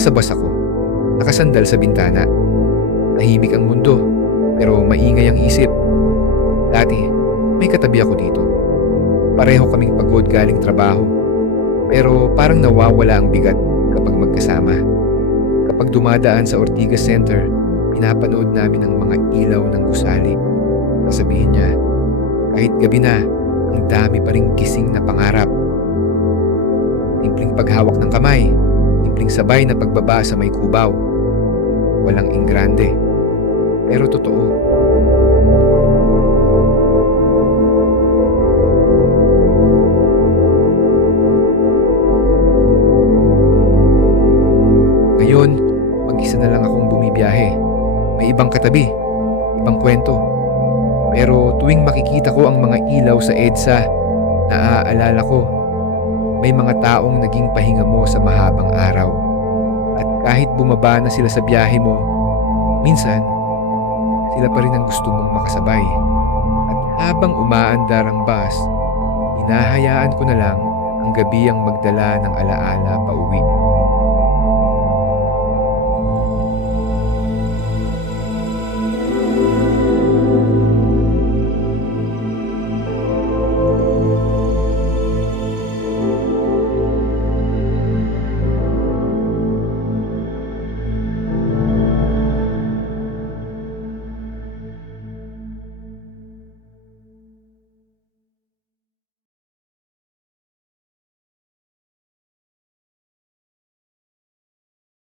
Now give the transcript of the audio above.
Nasa bus ako, nakasandal sa bintana. Tahimik ang mundo, pero maingay ang isip. Dati, may katabi ako dito. Pareho kaming pagod galing trabaho. Pero parang nawawala ang bigat kapag magkasama. Kapag dumadaan sa Ortigas Center, pinapanood namin ang mga ilaw ng gusali. Sasabihin niya, kahit gabi na, ang dami pa ring gising na pangarap. Simpleng paghawak ng kamay, simpleng sabay na pagbaba sa may kubaw. Walang ingrande, pero totoo. Ngayon, mag-isa na lang akong bumibiyahe. May ibang katabi, ibang kwento. Pero tuwing makikita ko ang mga ilaw sa EDSA, naaalala ko, may mga taong naging pahinga mo sa mahabang araw. At kahit bumaba na sila sa biyahe mo, minsan, sila pa rin ang gusto mong makasabay. At habang umaandar ang bus, hinahayaan ko na lang ang gabi ang magdala ng alaala pa uwi.